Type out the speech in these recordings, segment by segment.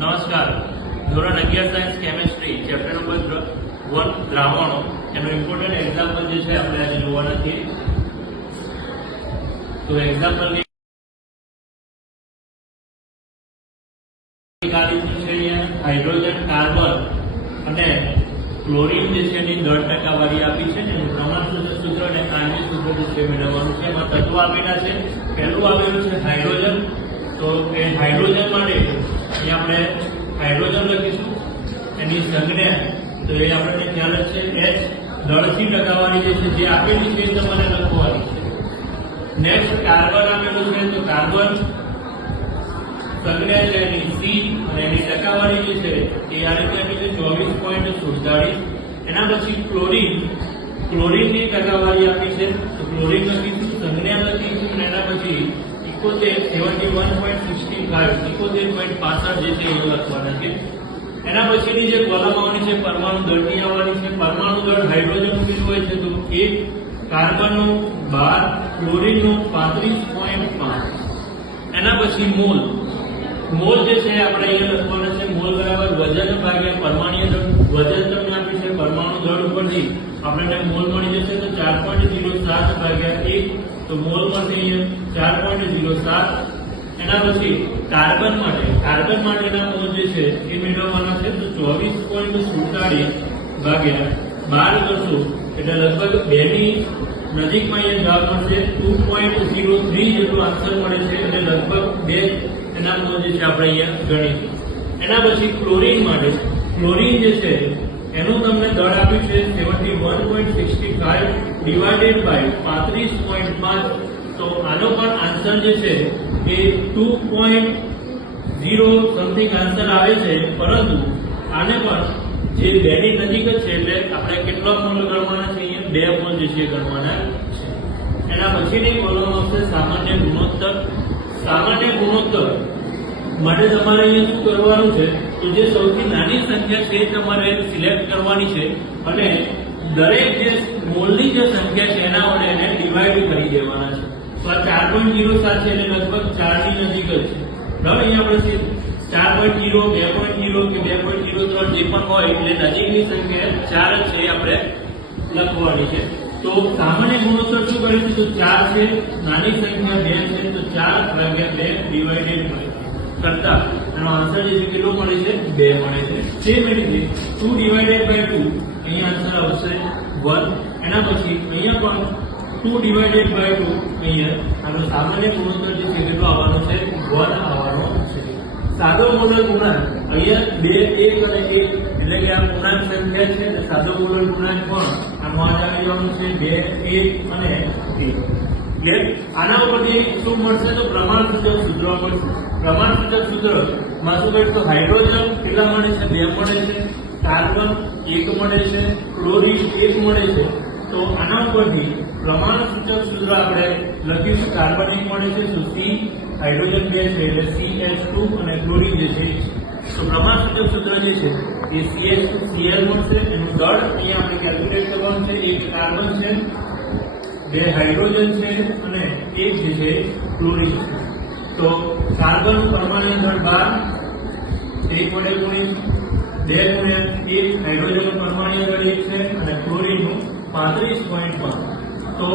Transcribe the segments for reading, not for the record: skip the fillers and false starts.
નમસ્કાર. ધોરણ 11 science chemistry chapter number 1 દ્રાવણો એનો ઇમ્પોર્ટન્ટ એક્ઝામ્પલ જે છે આપણે આજે જોવાના છીએ. તો એક્ઝામ્પલની હાઇડ્રોજન, કાર્બન અને ક્લોરીન જે છે એની 10% આપી છે ને પ્રમાણસૂત્ર સૂત્ર અને આણ્વિક સૂત્ર જે છે મેળવવાનું છે. એમાં તત્વો આપેલા છે. પહેલું આવેલું છે હાઇડ્રોજન. તો એ હાઇડ્રોજન માટે અહીં આપણે હાઇડ્રોજન લખીશું. એની સંજ્ઞા તો એ આપણને ખ્યાલ જ છે H 10% જે છે જે આપેલી છે એ તમારે લખવાની છે. નેક્સ્ટ કાર્બન આવેલું છે. તો કાર્બન સંજ્ઞા છે એની C અને એની ટકાવારી જે છે એ આ રીતે આપી છે 24.47. એના પછી ક્લોરીનની ટકાવારી આપી છે. તો ક્લોરીન લખીશું, સંજ્ઞા લખીશું અને એના પછી 71.65 જે છે એ લખવાના છે. એના પછીની જે કોલમ આવવાની છે પરમાણુ દળની આવવાની છે. પરમાણુ દળ હાઇડ્રોજન કેટલું હોય છે? તો 1, કાર્બનનું 12, ક્લોરીનનું 35.5. એના પછી મોલ જે છે આપણે અહીંયા લખવાના છે. મોલ બરાબર વજન ભાગ્યા પરમાણુ દળ. વજન તમને આપી છે પરમાણુ દળ ઉપરથી આપણને મોલ મળી જશે. તો 4.07 ભાગ્યા 1. તો મોલ મળશે અહીંયા 4.07. એના પછી કાર્બન માટેના મોલ જે છે એ મેળવવાના છે. તો 24.47 ભાગ્યા 12 કરશો એટલે લગભગ 2 ની નજીકમાં અહીંયા જવાબ મળશે. 2.03 જેટલું આન્સર મળે છે. એટલે લગભગ 2 એના મોલ જે છે આપણે અહીંયા ગણીશું. એના પછી ક્લોરીન જે છે એનું તમને દળ આપ્યું છે 71.65 ડિવાઇડેડ બાય 35.5. તો આનો પણ આન્સર જે છે એ 2.0 સમથિંગ આન્સર આવે છે. પરંતુ આને પણ જે 2 ની નજીક જ છે એટલે આપણે કેટલા મોલ ગણવાના છે? અહીંયા 2 મોલ જે છે ગણવાના છે. એના પછીની કોલમ આવશે સામાન્ય ગુણોત્તર. સામાન્ય ગુણોત્તર માટે તમારે અહીંયા શું કરવાનું છે? તો જે સૌથી નાની સંખ્યા છે એ તમારે સિલેક્ટ કરવાની છે અને દરેક જે મોલની જે સંખ્યા છે એના વડે એને ડિવાઈડ કરી દેવાના છે. તો આ 4.07 છે એટલે લગભગ 4 ની નજીક જ છે. બરાબર, અહીંયા આપણે 4.0, 2.0 કે 2.03 જે પણ હોય એટલે નજીકની સંખ્યા 4 છે આપણે લખવાની છે. તો સામાન્ય ગુણોત્તર શું કરીશું? તો 4 છે, નાની સંખ્યા 2 છે. તો 4 ભાગ્યા 2 ડિવાઇડેડ કરતા એનો આન્સર જે છે કેટલો મળે છે? 2 મળે છે. સેમ રીતે 2 ડિવાઇડેડ બાય 2 અહીંયા આન્સર આવશે 1. એના પછી અહીંયા પણ 2 ડિવાઇડેડ બાય 2 અહીંયા આનો સામાન્ય ગુણોત્તર જે છે કેટલો આવવાનો છે? 1 આવવાનો છે. સાદો મોલર ગુણાંક અહીંયા 2, 1 અને 1 એટલે કે આ પૂર્ણાંક સંખ્યા છે. સાદો મોલર ગુણાંક પણ આમાં આવી જવાનું છે 2, 1 અને 1. આના ઉપરથી શું મળશે? તો પ્રમાણસૂચક સૂત્ર મળશે. પ્રમાણસૂચક સૂત્રમાં શું કહે? તો હાઇડ્રોજન કેટલા મળે છે? 2 મળે છે. કાર્બન 1 મળે છે. ક્લોરીન 1 મળે છે. તો આના ઉપરથી પ્રમાણસૂચક સૂત્ર આપણે લખીશું. કાર્બન 1 મળે છે. તો C, હાઇડ્રોજન 2 છે એટલે CH2 અને ક્લોરીન જે છે. તો પ્રમાણસૂચક સૂત્ર જે છે એ CH2Cl મળશે. એનું દળ અહીંયા આપણે કેલ્ક્યુલેટ કરવાનું છે. 1 કાર્બન છે, 2 હાઇડ્રોજન છે અને 1 જે છે ક્લોરીન છે. તો કાર્બન પરમાણુ દળ 12 1 વડે ગુણીશું. 2 ગુણ્યા 1 હાઇડ્રોજન પરમાણુ દળ 1 છે અને ક્લોરીનનું 35.5. તો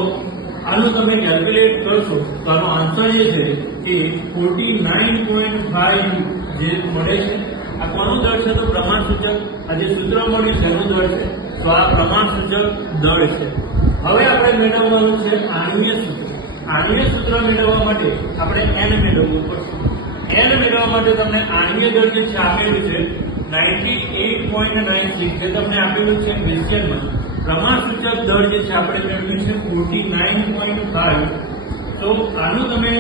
આનું તમે કેલ્ક્યુલેટ કરશો તો આનો આન્સર જે છે એ 49.5 જે મળે છે. આ કોનું દળ છે? તો પ્રમાણસૂચક આ જે સૂત્ર મળ્યું છે એનું દળ છે. તો આ પ્રમાણસૂચક દળ છે. હવે આપણે મેળવવાનું છે આણ્વીય સૂત્ર. આણ્વીય સૂત્ર મેળવવા માટે આપણે n મેળવવું પડશે. n મેળવવા માટે તમને આણ્વીય દળ જે છે આપેલું છે 98.96 જે તમને આપેલું છે ક્વેશ્ચનમાં. પ્રમાણસૂચક દળ જે છે આપણે મેળવ્યું છે 49.5. તો આનું તમે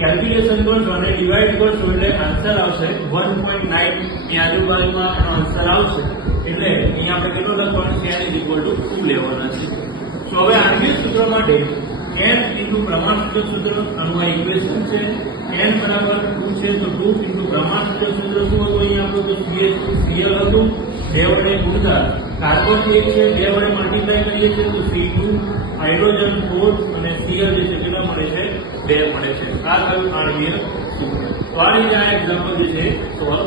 કેલ્ક્યુલેશન કરશો અને ડિવાઈડ કરશો એટલે આન્સર આવશે 1.9 ની આજુબાજુમાં એનો આન્સર આવશે. એટલે અહીંયા આપણે કેટલો લખવાનું છે? n = 2 લેવાના છે. તો હવે આણ્વિક સૂત્ર માટે n × પ્રમાણસૂચક સૂત્ર આનું આ ઇક્વેશન છે. n બરાબર 2 છે. તો 2 × પ્રમાણસૂચક સૂત્ર શું હતું? અહીંયા આપણું તો CH2Cl હતું. 2 વડે ગુણતા કાર્બન 1 છે, 2 વડે મલ્ટીપ્લાય કરીએ છીએ તો C2, હાઇડ્રોજન 4 અને Cl જે છે કેટલા મળે છે? 2 મળે છે. આ કયું આણ્વીય સૂત્ર. તો આ રીતે આ એક્ઝામ્પલ જે છે સોલ્વ